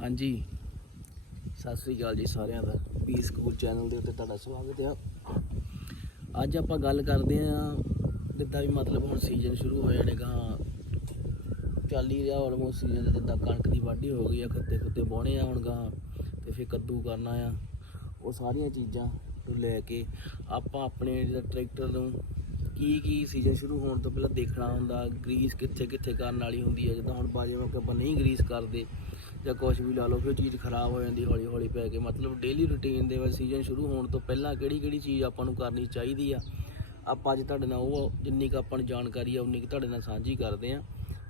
ਹਾਂਜੀ। ਸਤਿ ਸ੍ਰੀ ਅਕਾਲ ਜੀ ਸਾਰਿਆਂ ਦਾ। ਪੀ ਸਕੂਲ ਚੈਨਲ ਦੇ ਉੱਤੇ ਤੁਹਾਡਾ ਸਵਾਗਤ ਹੈ ਅੱਜ ਆਪਾਂ ਗੱਲ ਕਰਦੇ ਆਂ ਜਿੱਦਾਂ ਵੀ ਮਤਲਬ ਹੁਣ ਸੀਜ਼ਨ ਸ਼ੁਰੂ ਹੋ ਜਾਣੇਗਾ ਚੱਲ ਹੀ ਰਿਹਾ ਆਲਮੋਸਟ ਸੀਜ਼ਨ ਜਿੱਦਾਂ ਕਣਕ ਦੀ ਵਾਢੀ ਹੋ ਗਈ ਆ, ਖੱਤੇ ਖੁੱਤੇ ਵਾਹੁਣੇ ਆ ਹੁਣ ਗਾਂ ਤੇ ਫਿਰ ਕੱਦੂ ਕਰਨਾ ਆ। ਉਹ ਸਾਰੀਆਂ ਚੀਜ਼ਾਂ ਨੂੰ ਲੈ ਕੇ ਆਪਾਂ ਆਪਣੇ ਜਿਹੜਾ ਟਰੈਕਟਰ ਨੂੰ ਕੀ ਕੀ ਸੀਜ਼ਨ ਸ਼ੁਰੂ ਹੋਣ ਤੋਂ ਪਹਿਲਾਂ ਦੇਖਣਾ ਹੁੰਦਾ ਗਰੀਸ ਕਿੱਥੇ ਕਿੱਥੇ ਕਰਨ ਵਾਲੀ ਹੁੰਦੀ ਹੈ ਜਿੱਦਾਂ ਹੁਣ ਬਾਜੇ ਮੌਕੇ ਆਪਾਂ ਨਹੀਂ ਗਰੀਸ ਕਰਦੇ ਜਾਂ ਕੁਝ ਵੀ ਲਾ ਲਓ, ਫਿਰ ਚੀਜ਼ ਖਰਾਬ ਹੋ ਜਾਂਦੀ ਹੌਲੀ ਹੌਲੀ ਪੈ ਕੇ। ਮਤਲਬ ਡੇਲੀ ਰੁਟੀਨ ਦੇ ਵਿੱਚ ਸੀਜ਼ਨ ਸ਼ੁਰੂ ਹੋਣ ਤੋਂ ਪਹਿਲਾਂ ਕਿਹੜੀ ਕਿਹੜੀ ਚੀਜ਼ ਆਪਾਂ ਨੂੰ ਕਰਨੀ ਚਾਹੀਦੀ ਆ, ਆਪਾਂ ਅੱਜ ਤੁਹਾਡੇ ਨਾਲ ਉਹ, ਜਿੰਨੀ ਕੁ ਆਪਾਂ ਨੂੰ ਜਾਣਕਾਰੀ ਆ, ਉਨੀ ਕੁ ਤੁਹਾਡੇ ਨਾਲ ਸਾਂਝੀ ਕਰਦੇ ਆ।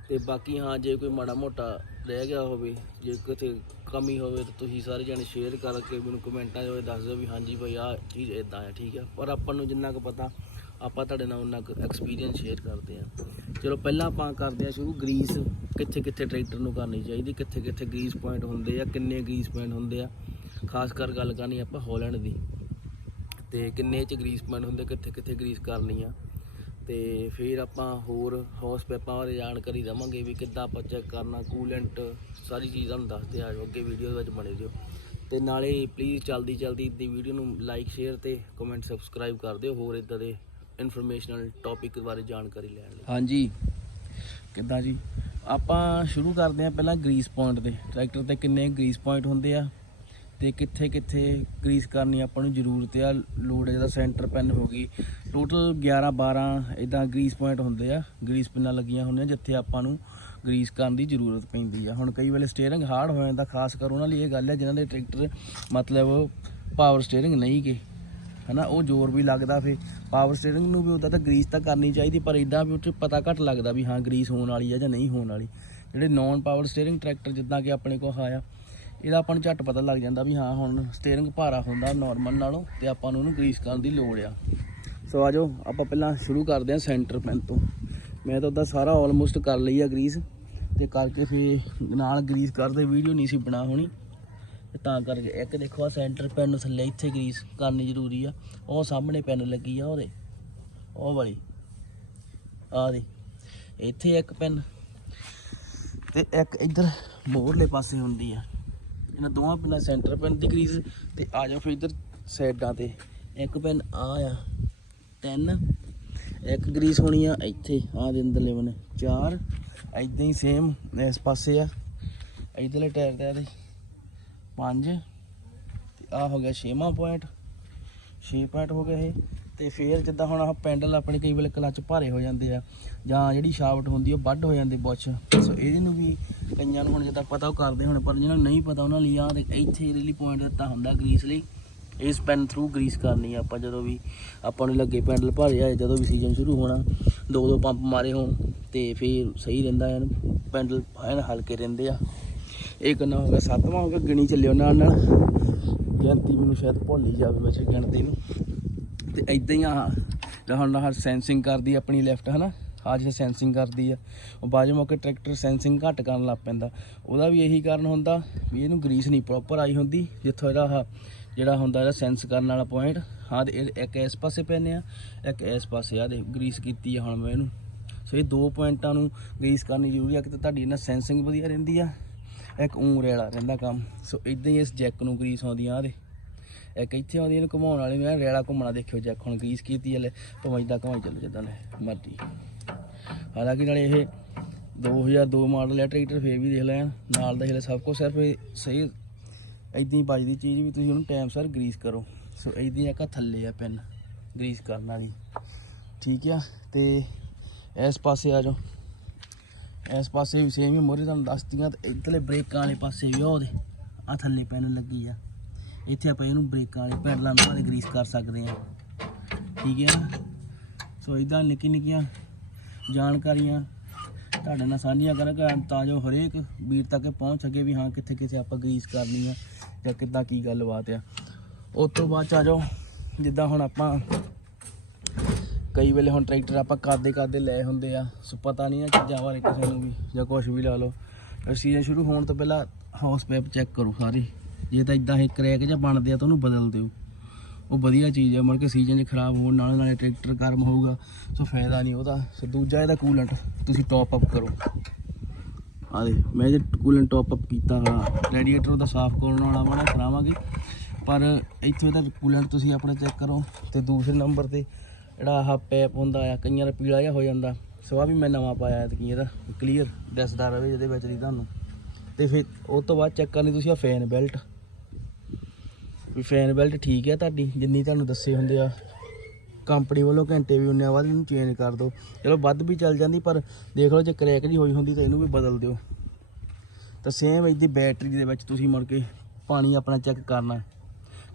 ਤੇ ਬਾਕੀ ਹਾਂ, ਜੇ ਕੋਈ ਮਾੜਾ ਮੋਟਾ ਰਹਿ ਗਿਆ ਹੋਵੇ, ਜੇ ਕਿਤੇ ਕਮੀ ਹੋਵੇ ਤਾਂ ਤੁਸੀਂ ਸਾਰੇ ਜਣੇ ਸ਼ੇਅਰ ਕਰਕੇ ਮੈਨੂੰ ਕਮੈਂਟਾਂ 'ਚ ਦੱਸ ਦਿਓ ਵੀ ਹਾਂਜੀ ਭਾਈ ਆਹ ਚੀਜ਼ ਇਦਾਂ ਆ, ਠੀਕ ਆ? ਪਰ ਆਪਾਂ ਨੂੰ ਜਿੰਨਾ ਕੁ ਪਤਾ ਆਪਾਂ ਤੁਹਾਡੇ ਨਾਲ ਉਹਨਾਂ ਕੁ ਐਕਸਪੀਰੀਅੰਸ ਸ਼ੇਅਰ ਕਰਦੇ ਆ ਚਲੋ ਪਹਿਲਾਂ ਆਪਾਂ ਕਰਦੇ ਆ ਸ਼ੁਰੂ, ਗਰੀਸ ਕਿੱਥੇ ਕਿੱਥੇ ਟਰੈਕਟਰ ਨੂੰ ਕਰਨੀ ਚਾਹੀਦੀ ਕਿੱਥੇ ਕਿੱਥੇ ਗਰੀਸ ਪੁਆਇੰਟ ਹੁੰਦੇ ਆ, ਕਿੰਨੇ ਗਰੀਸ ਪੁਆਇੰਟ ਹੁੰਦੇ ਆ। ਖਾਸ ਕਰ ਗੱਲ ਕਰਨੀ ਆਪਾਂ ਹਾਲੈਂਡ ਦੀ। ਤੇ ਕਿੰਨੇ ਚ ਗਰੀਸ ਪੁਆਇੰਟ ਹੁੰਦੇ ਕਿੱਥੇ ਕਿੱਥੇ ਗਰੀਸ ਕਰਨੀ ਆ। ਤੇ ਫਿਰ ਆਪਾਂ ਹੋਰ ਹੌਸ ਪੈਪਾਂ ਬਾਰੇ ਜਾਣਕਾਰੀ ਦਵਾਂਗੇ ਵੀ ਕਿੱਦਾਂ ਆਪਾਂ ਚੈੱਕ ਕਰਨਾ ਕੂਲੈਂਟ ਸਾਰੀ ਚੀਜ਼ ਤੁਹਾਨੂੰ ਦੱਸਦੇ ਆ ਅੱਗੇ ਵੀਡੀਓ ਦੇ ਵਿੱਚ ਬਣੇ ਦਿਓ ਤੇ ਨਾਲੇ ਪਲੀਜ਼ ਜਲਦੀ ਜਲਦੀ ਦੀ ਵੀਡੀਓ ਨੂੰ ਲਾਈਕ ਸ਼ੇਅਰ ਤੇ ਕਮੈਂਟ ਸਬਸਕ੍ਰਾਈਬ ਕਰ ਦਿਓ, ਹੋਰ ਇਦਾਂ ਦੇ ਇਨਫੋਰਮੇਸ਼ਨਲ ਟੌਪਿਕ ਬਾਰੇ ਜਾਣਕਾਰੀ ਲੈਣ ਲਈ? ਹਾਂਜੀ। ਕਿੱਦਾਂ ਜੀ? ਆਪਾਂ ਸ਼ੁਰੂ ਕਰਦੇ ਹਾਂ ਪਹਿਲਾਂ ਗਰੀਸ ਪੁਆਇੰਟ ਦੇ ਟਰੈਕਟਰ ਤੇ ਕਿੰਨੇ ਗਰੀਸ ਪੁਆਇੰਟ ਹੁੰਦੇ ਆ ਤੇ ਕਿੱਥੇ ਕਿੱਥੇ ਗਰੀਸ ਕਰਨੀ ਆਪਾਂ ਨੂੰ ਜ਼ਰੂਰਤ ਆ। ਲੋਡ ਜਿਹਦਾ ਸੈਂਟਰ ਪੈਨ ਹੋ ਗਈ। ਟੋਟਲ 11 12 ਇਦਾਂ ਗਰੀਸ ਪੁਆਇੰਟ ਹੁੰਦੇ ਆ। ਗਰੀਸ ਪਿੰਨਾਂ ਲੱਗੀਆਂ ਹੁੰਦੀਆਂ ਜਿੱਥੇ ਆਪਾਂ ਨੂੰ ਗਰੀਸ ਕਰਨ ਦੀ ਜ਼ਰੂਰਤ ਪੈਂਦੀ ਆ। ਹੁਣ ਕਈ ਵੇਲੇ ਸਟੀਅਰਿੰਗ ਹਾਰਡ ਹੋ ਜਾਂਦਾ, ਖਾਸ ਕਰ ਉਹਨਾਂ ਲਈ ਇਹ ਗੱਲ ਹੈ ਜਿਨ੍ਹਾਂ ਦੇ ਟਰੈਕਟਰ ਮਤਲਬ ਪਾਵਰ ਸਟੀਅਰਿੰਗ ਨਹੀਂ ਗੇ। ਹਨਾ, ਉਹ ਜ਼ੋਰ ਵੀ ਲੱਗਦਾ ਫੇ ਪਾਵਰ ਸਟੀਅਰਿੰਗ ਨੂੰ ਵੀ ਉਹਦਾ ਤਾਂ ਗਰੀਸ ਤਾਂ ਕਰਨੀ ਚਾਹੀਦੀ, ਪਰ ਇਦਾਂ ਵੀ ਉੱਥੇ ਪਤਾ ਘੱਟ ਲੱਗਦਾ ਵੀ ਹਾਂ ਗਰੀਸ ਹੋਣ ਵਾਲੀ ਆ ਜਾਂ ਨਹੀਂ ਹੋਣ ਵਾਲੀ। ਜਿਹੜੇ ਨਾਨ ਪਾਵਰ ਸਟੀਅਰਿੰਗ ਟਰੈਕਟਰ ਜਿੱਦਾਂ ਕਿ ਆਪਣੇ ਕੋਲ ਆਇਆ ਇਹਦਾ ਆਪਾਂ ਨੂੰ ਝੱਟ ਪਤਾ ਲੱਗ ਜਾਂਦਾ ਵੀ ਹਾਂ, ਹੁਣ ਸਟੀਅਰਿੰਗ ਭਾਰਾ ਹੁੰਦਾ ਨਾਰਮਲ ਨਾਲੋਂ ਤੇ ਆਪਾਂ ਨੂੰ ਉਹਨੂੰ ਗਰੀਸ ਕਰਨ ਦੀ ਲੋੜ ਆ। ਸੋ ਆਜੋ, ਆਪਾਂ ਪਹਿਲਾਂ ਸ਼ੁਰੂ ਕਰਦੇ ਹਾਂ ਸੈਂਟਰ ਪੈਨ ਤੋਂ। ਮੈਂ ਤਾਂ ਉਹਦਾ ਸਾਰਾ ਆਲਮੋਸਟ ਕਰ ਲਈ ਆ ਗਰੀਸ ਤੇ ਕਰਕੇ ਫੇ ਨਾਲ ਗਰੀਸ ਕਰਦੇ ਵੀਡੀਓ ਨਹੀਂ ਸੀ ਬਣਾ ਹੋਣੀ। ਤੇ ਤਾਂ ਕਰਕੇ ਇੱਕ ਦੇਖੋ ਆ ਸੈਂਟਰ ਪੈਨ ਨੂੰ ਥੱਲੇ ਇੱਥੇ ਗਰੀਸ ਕਰਨੀ ਜ਼ਰੂਰੀ ਆ। ਉਹ ਸਾਹਮਣੇ ਪੈਨ ਲੱਗੀ ਆ ਉਹਦੇ। ਉਹ ਵਾਲੀ। ਆ ਦੇ। ਇੱਥੇ ਇੱਕ ਪੈਨ ਤੇ ਇੱਕ ਇੱਧਰ ਮੋਹਰਲੇ ਪਾਸੇ ਹੁੰਦੀ ਆ। ਇਹਨਾਂ ਦੋਵਾਂ ਪੈਨਾਂ ਸੈਂਟਰ ਪੈਨ ਦੀ ਗਰੀਸ ਤੇ ਆ ਜਾਓ ਫਿਰ ਇੱਧਰ ਸਾਈਡਾਂ ਤੇ। ਇੱਕ ਪੈਨ ਆ ਆ। ਤਿੰਨ। ਇੱਕ ਗਰੀਸ ਹੋਣੀ ਆ ਇੱਥੇ ਆ ਦੇ ਅੰਦਰਲੇ ਬਨੇ ਚਾਰ। ਐਦਾਂ ਹੀ ਸੇਮ ਇਸ ਪਾਸੇ ਆ। ਇਧਰਲੇ ਟਾਇਰ ਤੇ ਆ ਦੇ। ਪੰਜ। ਤੇ ਆ ਹੋ ਗਿਆ ਛੇਵਾਂ ਪੁਆਇੰਟ 6 ਪੁਆਇੰਟ ਹੋ ਗਏ ਇਹ। ਤੇ ਫੇਰ ਜਿੱਦਾਂ ਹੁਣ ਆਹ ਪੈਂਡਲ ਆਪਣੇ ਕਈ ਵੇਲੇ ਕਲਚ ਭਾਰੇ ਹੋ ਜਾਂਦੇ ਆ, ਜਾਂ ਜਿਹੜੀ ਸ਼ਾਫਟ ਹੁੰਦੀ ਉਹ ਵੱਡ ਹੋ ਜਾਂਦੀ ਬੁੱਛ। ਸੋ ਇਹਦੇ ਨੂੰ ਵੀ ਕਈਆਂ ਨੂੰ ਹੁਣ ਜਿੱਦਾਂ ਪਤਾ ਉਹ ਕਰਦੇ ਹੁਣ, ਪਰ ਜਿਹਨਾਂ ਨੂੰ ਨਹੀਂ ਪਤਾ ਉਹਨਾਂ ਲਈ ਆ ਤੇ ਇੱਥੇ ਇਹਦੇ ਪੁਆਇੰਟ ਦਿੱਤਾ ਹੁੰਦਾ ਗਰੀਸ ਲਈ। ਇਸ ਪੈਨ ਥਰੂ ਗਰੀਸ ਕਰਨੀ ਆ ਆਪਾਂ, ਜਦੋਂ ਵੀ ਆਪਾਂ ਨੂੰ ਲੱਗੇ ਪੈਂਡਲ ਭਾਰੇ ਆ, ਜਦੋਂ ਵੀ ਸੀਜ਼ਨ ਸ਼ੁਰੂ ਹੋਣਾ ਦੋ ਦੋ ਪੰਪ ਮਾਰੇ ਹੋਣ, ਤੇ ਫੇਰ ਸਹੀ ਰਹਿੰਦਾ ਐਨ ਪੈਂਡਲ ਐਨ ਹਲਕੇ ਰਹਿੰਦੇ ਆ। ਇਹ ਕਿੰਨਾ ਹੋ ਗਿਆ, ਸੱਤਵਾਂ ਹੋ ਗਿਆ, ਗਿਣੀ ਚੱਲਿਓ ਨਾਲ ਨਾਲ। ਗਿਣਤੀ ਮੈਨੂੰ ਸ਼ਾਇਦ ਭੁੱਲ ਹੀ ਜਾਵੇ ਵੈਸੇ ਗਿਣਤੀ ਨੂੰ। ਤੇ ਇਦਾਂ ਹੀ ਆ ਹੁਣ ਆਹ ਸੈਂਸਿੰਗ ਕਰਦੀ ਆਪਣੀ ਲੈਫਟ ਹਨਾ? ਆ ਜਿਹੜਾ ਸੈਂਸਿੰਗ ਕਰਦੀ ਆ, ਉਹ ਬਾਜੂ ਮੌਕੇ ਟਰੈਕਟਰ ਸੈਂਸਿੰਗ ਘੱਟ ਕਰਨ ਲੱਗ ਪੈਂਦਾ। ਉਹਦਾ ਵੀ ਇਹੀ ਕਾਰਨ ਹੁੰਦਾ ਵੀ ਇਹਨੂੰ ਗਰੀਸ ਨਹੀਂ ਪ੍ਰੋਪਰ ਆਈ ਹੁੰਦੀ, ਜਿੱਥੋਂ ਇਹਦਾ ਜਿਹੜਾ ਹੁੰਦਾ, ਇਹਦਾ ਸੈਂਸ ਕਰਨ ਵਾਲਾ ਪੁਆਇੰਟ ਹਾਂ ਤੇ ਇਹ ਇੱਕ ਇਸ ਪਾਸੇ ਪੈਨੇ ਆ, ਇੱਕ ਇਸ ਪਾਸੇ ਆ ਦੇ ਗਰੀਸ ਕੀਤੀ ਆ ਹੁਣ ਮੈਂ ਇਹਨੂੰ। ਸੋ ਇਹ ਦੋ ਪੁਆਇੰਟਾਂ ਨੂੰ ਗਰੀਸ ਕਰਨੀ ਜ਼ਰੂਰੀ ਆ ਕਿ ਤੁਹਾਡੀ ਇਹਨਾਂ ਸੈਂਸਿੰਗ ਵਧੀਆ ਰਹਿੰਦੀ ਆ ਇੱਕ ਊਂ ਰੇਲਾ ਰਹਿੰਦਾ ਕੰਮ। ਸੋ ਇਦਾਂ ਹੀ ਇਸ ਜੈਕ ਨੂੰ ਗਰੀਸ ਆਉਂਦੀ ਆ ਦੇ ਇੱਕ ਇੱਥੇ ਆਉਂਦੀ, ਇਹਨੂੰ ਘੁਮਾਉਣ ਵਾਲੀ ਮੈਂ ਰੇਲਾ ਘੁੰਮਣਾ ਦੇਖਿਓ ਜੈਕ, ਹੁਣ ਗਰੀਸ ਕੀਤੀ ਹਲੇ। ਭਾਵੇਂ ਇਦਾਂ ਘੁਮਾਈ ਚੱਲੋ ਜਿੱਦਾਂ ਲੈ ਮਰਜ਼ੀ। ਹਾਲਾਂਕਿ ਨਾਲੇ ਇਹ 2002 ਮਾਡਲ ਹੈ ਟਰੈਕਟਰ ਫੇਰ ਵੀ ਦੇਖ ਲੈਣ। ਨਾਲ ਦਾ ਹਲੇ ਸਭ ਕੁਝ ਸਿਰਫ ਇਹ ਸਹੀ ਇਦਾਂ ਹੀ ਵੱਜਦੀ ਚੀਜ਼ ਵੀ ਤੁਸੀਂ ਉਹਨੂੰ ਟਾਈਮ ਸਰ ਗਰੀਸ ਕਰੋ। ਸੋ ਇਦਾਂ ਹੀ ਇੱਕ ਥੱਲੇ ਆ ਪੈਨ, ਗਰੀਸ ਕਰਨ ਵਾਲੀ। ਠੀਕ ਆ? ਤੇ ਇਸ ਪਾਸੇ ਆ ਜਾਓ। ਇਸ ਪਾਸੇ ਵੀ ਸੇਮ ਹੀ ਮੋਰੇ ਤੁਹਾਨੂੰ ਦੱਸਦੀਆਂ ਤੇ ਇੱਧਰਲੇ ਬ੍ਰੇਕਾਂ ਵਾਲੇ ਪਾਸੇ ਵੀ ਉਹਦੇ। ਆ ਥੱਲੇ ਪੈਨ ਲੱਗੀ ਆ। ਇੱਥੇ ਆਪਾਂ ਇਹਨੂੰ ਬ੍ਰੇਕਾਂ ਵਾਲੇ ਪੈਡਲਾਂ ਨਾਲ ਦੇ ਗਰੀਸ ਕਰ ਸਕਦੇ ਆ। ਠੀਕ ਹੈ ਸੋ ਇਦਾਂ ਨਿੱਕੀ ਨਿੱਕੀਆਂ ਜਾਣਕਾਰੀਆਂ ਤੁਹਾਡੇ ਨਾਲ ਸਾਂਝੀਆਂ ਕਰਾਂਗੇ। ਤਾਂ ਜੋ ਹਰੇਕ ਵੀਰ ਤੱਕ ਪਹੁੰਚ ਸਕੇ ਵੀ ਹਾਂ, ਕਿੱਥੇ ਕਿੱਥੇ ਆਪਾਂ ਗਰੀਸ ਕਰਨੀ ਆ ਜਾਂ ਕਿੱਦਾਂ ਕੀ ਗੱਲਬਾਤ ਆ। ਉਸ ਤੋਂ ਬਾਅਦ ਚ ਆ ਜਾਓ। ਜਿੱਦਾਂ ਹੁਣ ਆਪਾਂ ਕਈ ਵੇਲੇ ਹੁਣ ਟਰੈਕਟਰ ਆਪਾਂ ਕਰਦੇ ਕਰਦੇ ਲਏ ਹੁੰਦੇ ਆ, ਸੋ ਪਤਾ ਨਹੀਂ ਆ ਚੀਜ਼ਾਂ ਬਾਰੇ ਕਿਸੇ ਨੂੰ ਵੀ, ਜਾਂ ਕੁਝ ਵੀ ਲਾ ਲਓ। ਸੀਜ਼ਨ ਸ਼ੁਰੂ ਹੋਣ ਤੋਂ ਪਹਿਲਾਂ ਹਾਊਸ ਪੈਪ ਚੈੱਕ ਕਰੋ ਸਾਰੀ। ਜੇ ਤਾਂ ਇਦਾਂ ਇਹ ਕਰੈਕ ਜਾਂ ਬਣਦੇ ਆ ਤਾਂ ਉਹਨੂੰ ਬਦਲ ਦਿਓ। ਉਹ ਵਧੀਆ ਚੀਜ਼ ਆ ਮਤਲਬ ਕਿ ਸੀਜ਼ਨ 'ਚ ਖਰਾਬ ਹੋਣ, ਨਾਲ ਨਾਲੇ ਟਰੈਕਟਰ ਗਰਮ ਹੋਊਗਾ, ਸੋ ਫਾਇਦਾ ਨਹੀਂ ਉਹਦਾ। ਸੋ ਦੂਜਾ ਇਹਦਾ ਕੂਲੈਂਟ ਤੁਸੀਂ ਟੌਪ ਅਪ ਕਰੋ। ਆ ਦੇ ਮੈਂ ਜੇ ਕੂਲੈਂਟ ਟੌਪ ਅਪ ਕੀਤਾ ਹਾਂ ਰੇਡੀਏਟਰ ਉਹਦਾ ਸਾਫ਼ ਕਰਨ ਵਾਲਾ ਬਣਾ ਕਰਾਵਾਂਗੇ। ਪਰ ਇੱਥੇ ਦਾ ਕੂਲੈਂਟ ਤੁਸੀਂ ਆਪਣਾ ਚੈੱਕ ਕਰੋ, ਤੇ ਦੂਸਰੇ ਨੰਬਰ ਤੇ ਜਿਹੜਾ ਆਹ ਪੈਪ ਹੁੰਦਾ ਆ, ਕਈਆਂ ਦਾ ਪੀਲਾ ਜਿਹਾ ਹੋ ਜਾਂਦਾ। ਸਵਾ ਵੀ ਮੈਂ ਨਵਾਂ ਪਾਇਆ ਤੇ ਇਹਦਾ ਕਲੀਅਰ ਦਿਸਦਾ ਰਹੇ ਜਿਹਦੇ ਵਿੱਚ ਦੀ ਤੁਹਾਨੂੰ। ਤੇ ਫਿਰ ਉਹ ਤੋਂ ਬਾਅਦ ਚੈੱਕ ਕਰਨੀ ਤੁਸੀਂ ਆ ਫੈਨ ਬੈਲਟ ਵੀ ਫੈਨ ਬੈਲਟ ਠੀਕ ਹੈ ਤੁਹਾਡੀ, ਜਿੰਨੀ ਤੁਹਾਨੂੰ ਦੱਸੇ ਹੁੰਦੇ ਆ। ਕੰਪਨੀ ਵੱਲੋਂ ਘੰਟੇ ਵੀ ਉਨੇ ਬਾਅਦ ਇਹਨੂੰ ਚੇਂਜ ਕਰ ਦਿਓ। ਚਲੋ ਵੱਧ ਵੀ ਚੱਲ ਜਾਂਦੀ, ਪਰ ਦੇਖ ਲਓ ਜੇ ਕਰੈਕ ਜੀ ਹੋਈ ਹੁੰਦੀ ਤਾਂ ਇਹਨੂੰ ਵੀ ਬਦਲ ਦਿਓ। ਤਾਂ ਸੇਮ ਇਹਦੀ ਬੈਟਰੀ ਦੇ ਵਿੱਚ ਤੁਸੀਂ ਮੁੜ ਕੇ ਪਾਣੀ ਆਪਣਾ ਚੈੱਕ ਕਰਨਾ।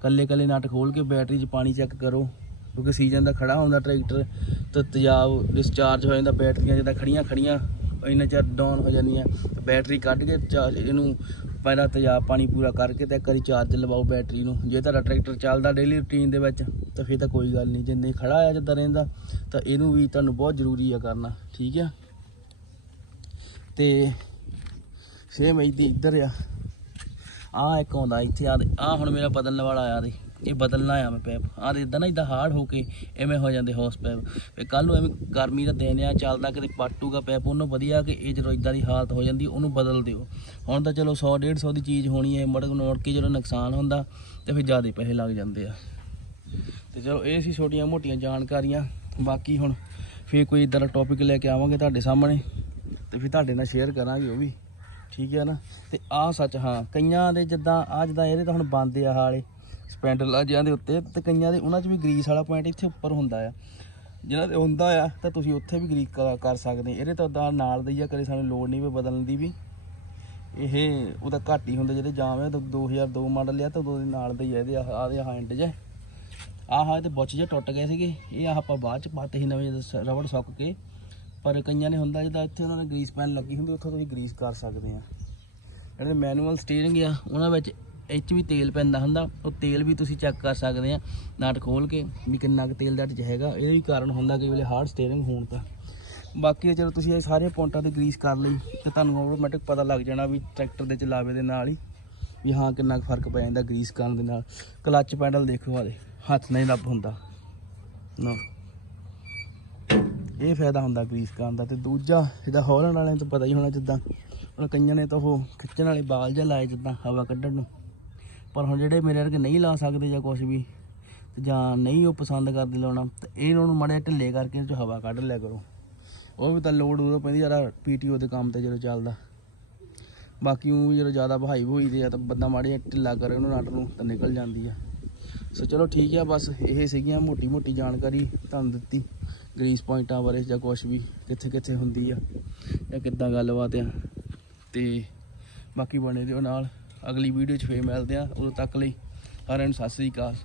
ਕੱਲੇ ਕੱਲੇ ਨਟ ਖੋਲ ਕੇ ਬੈਟਰੀ 'ਚ ਪਾਣੀ ਚੈੱਕ ਕਰੋ। ਕਿਉਂਕਿ ਸੀਜ਼ਨ ਦਾ ਖੜਾ ਹੁੰਦਾ ਟਰੈਕਟਰ ਤਾਂ ਤੇਜ਼ਾਬ ਡਿਸਚਾਰਜ ਹੋ ਜਾਂਦਾ ਬੈਟਰੀਆਂ ਜਿੱਦਾਂ ਖੜੀਆਂ ਖੜੀਆਂ, ਇੰਨਾ ਚਿਰ ਡਾਊਨ ਹੋ ਜਾਂਦੀਆਂ ਬੈਟਰੀ ਕੱਢ ਕੇ ਚਾਰਜ ਇਹਨੂੰ ਪਹਿਲਾਂ ਤੇਜ਼ਾਬ ਪਾਣੀ ਪੂਰਾ ਕਰਕੇ ਤੇ ਇੱਕ ਵਾਰੀ ਚਾਰਜ ਲਵਾਓ ਬੈਟਰੀ ਨੂੰ। ਜੇ ਤੁਹਾਡਾ ਟਰੈਕਟਰ ਚੱਲਦਾ ਡੇਲੀ ਰੂਟੀਨ ਦੇ ਵਿੱਚ, ਤਾਂ ਫਿਰ ਤਾਂ ਕੋਈ ਗੱਲ ਨਹੀਂ। ਜੇ ਨਹੀਂ ਖੜਾ ਆ ਜਿੱਦਾਂ ਰਹਿੰਦਾ, ਤਾਂ ਇਹਨੂੰ ਵੀ ਤੁਹਾਨੂੰ ਬਹੁਤ ਜ਼ਰੂਰੀ ਆ ਕਰਨਾ, ਠੀਕ ਆ? ਤੇ ਸੇਮ ਇੱਦੀ ਇੱਧਰ ਆ। ਆ ਇੱਕ ਆਉਂਦਾ ਇੱਥੇ ਆ ਆ ਹੁਣ ਮੇਰਾ ਬਦਲਣ ਵਾਲਾ ਆਇਆ ਦੇ। ਇਹ ਬਦਲਣਾ ਆ ਮੈਂ ਪੈਪ। ਆ ਦੇ ਇਦਾਂ ਨਾ ਇਦਾਂ ਹਾਰਡ ਹੋ ਕੇ ਐਵੇਂ ਹੋ ਜਾਂਦੇ ਹੌਸ ਪੈਪ। ਫੇ ਕੱਲ ਨੂੰ ਐਵੇਂ ਗਰਮੀ ਦਾ ਦਿਨ ਆ, ਚੱਲਦਾ ਕਿਤੇ ਪਾਟੂਗਾ ਪੈਪ, ਉਹਨੂੰ ਵਧੀਆ ਕਿ ਇਹ ਜਦੋਂ ਇਦਾਂ ਦੀ ਹਾਲਤ ਹੋ ਜਾਂਦੀ, ਉਹਨੂੰ ਬਦਲ ਦਿਓ। ਹੁਣ ਤਾਂ ਚਲੋ 100 150 ਦੀ ਚੀਜ਼ ਹੋਣੀ ਹੈ ਮੜ ਨੋਟ ਕੇ ਜਦੋਂ ਨੁਕਸਾਨ ਹੁੰਦਾ, ਤੇ ਫਿਰ ਜ਼ਿਆਦਾ ਪੈਸੇ ਲੱਗ ਜਾਂਦੇ ਆ। ਤੇ ਚਲੋ, ਇਹ ਸੀ ਛੋਟੀਆਂ ਮੋਟੀਆਂ ਜਾਣਕਾਰੀਆਂ। ਬਾਕੀ ਹੁਣ ਫੇਰ ਕੋਈ ਇਦਾਂ ਦਾ ਟੌਪਿਕ ਲੈ ਕੇ ਆਵਾਂਗੇ ਤੁਹਾਡੇ ਸਾਹਮਣੇ, ਤੇ ਫਿਰ ਤੁਹਾਡੇ ਨਾਲ ਸ਼ੇਅਰ ਕਰਾਂਗੇ ਉਹ ਵੀ। ਠੀਕ ਹੈ ਨਾ? ਤੇ ਆਹ ਸੱਚ, ਹਾਂ, ਕਈਆਂ ਦੇ ਜਿੱਦਾਂ ਆ ਜਿੱਦਾਂ ਇਹਦੇ ਤਾਂ ਹੁਣ ਬੰਦ ਆ ਹਾਲੇ ਸਪੈਂਡਲ ਜਿਹਾਂ ਦੇ ਉੱਤੇ ਤੇ ਕਈਆਂ ਦੇ ਉਹਨਾਂ 'ਚ ਵੀ ਗਰੀਸ ਵਾਲਾ ਪੁਆਇੰਟ ਇੱਥੇ ਉੱਪਰ ਹੁੰਦਾ ਆ। ਜਿਹਨਾਂ ਦੇ ਹੁੰਦਾ ਆ, ਤਾਂ ਤੁਸੀਂ ਉੱਥੇ ਵੀ ਗਰੀਸ ਕਰ- ਕਰ ਸਕਦੇ। ਇਹਦੇ ਤਾਂ ਉਦਾਂ ਨਾਲ ਦੀ ਆ, ਕਦੇ ਸਾਨੂੰ ਲੋੜ ਨਹੀਂ ਵੀ ਬਦਲਣ ਦੀ ਵੀ। ਇਹ ਉਹਦਾ ਘੱਟ ਹੀ ਹੁੰਦਾ ਜਿਹੜੇ ਜਾਮ ਹੈ ਤਾਂ 2002 ਮਾਡਲ ਆ ਤਾਂ ਉਦੋਂ ਦੇ ਨਾਲ ਦੇ ਆ, ਇਹਦੇ ਆਹ ਆਹ ਦੇ ਹੈਂਡ ਜੇ ਆਹ ਤੇ ਬੁੱਚ ਜੇ ਟੁੱਟ ਗਏ ਸੀਗੇ। ਇਹ ਆਹ ਆਪਾਂ ਬਾਅਦ ਚ ਪਾਤੇ ਸੀ ਨਵੇਂ ਜਦੋਂ ਰਬੜ ਸੁੱਕ ਕੇ। ਪਰ ਕਈਆਂ ਨੇ ਹੁੰਦਾ ਜਿਹਦਾ ਇੱਥੇ ਉਹਨਾਂ ਨੇ ਗਰੀਸ ਪੈਨ ਲੱਗੀ ਹੁੰਦੀ, ਉੱਥੋਂ ਤੁਸੀਂ ਗਰੀਸ ਕਰ ਸਕਦੇ ਆ। ਜਿਹੜੇ ਮੈਨੂਅਲ ਸਟੀਅਰਿੰਗ ਆ, ਉਹਨਾਂ ਵਿੱਚ ਇਹ 'ਚ ਵੀ ਤੇਲ ਪੈਂਦਾ ਹੁੰਦਾ, ਉਹ ਤੇਲ ਵੀ ਤੁਸੀਂ ਚੈੱਕ ਕਰ ਸਕਦੇ ਆ, ਨਟ ਖੋਲ ਕੇ ਵੀ ਕਿੰਨਾ ਕੁ ਤੇਲ ਦਾ ਚ ਹੈਗਾ। ਇਹਦੇ ਵੀ ਕਾਰਨ ਹੁੰਦਾ ਕਿ ਵੇਲੇ ਹਾਰਡ ਸਟੀਅਰਿੰਗ ਹੋਣ ਦਾ। ਬਾਕੀ ਚਲੋ ਤੁਸੀਂ ਇਹ ਸਾਰੇ ਪੁਆਇੰਟਾਂ ਤੇ ਗਰੀਸ ਕਰ ਲਈ ਤੇ ਤੁਹਾਨੂੰ ਆਟੋਮੈਟਿਕ ਪਤਾ ਲੱਗ ਜਾਣਾ ਵੀ ਟਰੈਕਟਰ ਦੇ ਚਲਾਵੇ ਦੇ ਨਾਲ ਹੀ ਵੀ ਹਾਂ ਕਿੰਨਾ ਕੁ ਫ਼ਰਕ ਪੈ ਜਾਂਦਾ ਗਰੀਸ ਕਰਨ ਦੇ ਨਾਲ। ਕਲੱਚ ਪੈਡਲ ਦੇਖੋ ਆਲੇ ਹੱਥ ਨਹੀਂ ਲੱਭ ਹੁੰਦਾ। ਨਾ। ਇਹ ਫਾਇਦਾ ਹੁੰਦਾ ਗਰੀਸ ਕਰਨ ਦਾ ਤੇ ਦੂਜਾ ਇਹਦਾ ਹੌਰਨ ਵਾਲਿਆਂ ਨੂੰ ਪਤਾ ਹੀ ਹੋਣਾ ਜਿੱਦਾਂ। ਹੁਣ ਕਈਆਂ ਨੇ ਤਾਂ ਉਹ ਖਿੱਚਣ ਵਾਲੇ ਬਾਲ ਜਿਹਾ ਲਾਏ ਜਿੱਦਾਂ ਹਵਾ ਕੱਢਣ ਨੂੰ। ਪਰ ਹੁਣ ਜਿਹੜੇ ਮੇਰੇ ਵਰਗੇ ਨਹੀਂ ਲਾ ਸਕਦੇ ਜਾਂ ਕੁਝ ਵੀ ਜਾਂ ਨਹੀਂ ਉਹ ਪਸੰਦ ਕਰਦੇ ਲਾਉਣਾ, ਤੇ ਇਹਨਾਂ ਨੂੰ ਮੜੇ ਢਿੱਲੇ ਕਰਕੇ ਇਹ 'ਚ ਹਵਾ ਕੱਢ ਲਿਆ ਕਰੋ। ਉਹ ਵੀ ਤਾਂ ਲੋਡ ਉਦੋਂ ਪੈਂਦੀ ਜਿਹੜਾ ਪੀਟੀਓ ਦੇ ਕੰਮ ਤੇ ਜਦੋਂ ਚੱਲਦਾ। ਬਾਕੀ ਉਹ ਵੀ ਜਦੋਂ ਜ਼ਿਆਦਾ ਵਹਾਈ ਹੋਈ ਦੇ ਆ, ਤਾਂ ਬੰਦਾ ਮਾੜੇ ਢਿੱਲਾ ਕਰੇ ਉਹਨੂੰ ਨਟ ਨੂੰ, ਤਾਂ ਨਿਕਲ ਜਾਂਦੀ ਆ। ਸੋ ਚਲੋ ਠੀਕ ਆ, ਬਸ ਇਹ ਸੀਗੀਆਂ ਮੋਟੀ ਮੋਟੀ ਜਾਣਕਾਰੀ ਤੁਹਾਨੂੰ ਦਿੱਤੀ, ਗਰੀਸ ਪੁਆਇੰਟਾਂ ਬਾਰੇ ਜਾਂ ਕੁਝ ਵੀ ਕਿੱਥੇ ਕਿੱਥੇ ਹੁੰਦੀ ਆ, ਜਾਂ ਕਿੱਦਾਂ ਗੱਲਬਾਤ ਆ, ਤੇ ਬਾਕੀ ਬਣੇ ਰਹੋ ਨਾਲ। ਅਗਲੀ ਵੀਡੀਓ 'ਚ ਫੇਰ ਮਿਲਦੇ ਆ ਉਦੋਂ ਤੱਕ ਲਈ ਸਾਰਿਆਂ ਨੂੰ ਸਤਿ ਸ੍ਰੀ ਅਕਾਲ।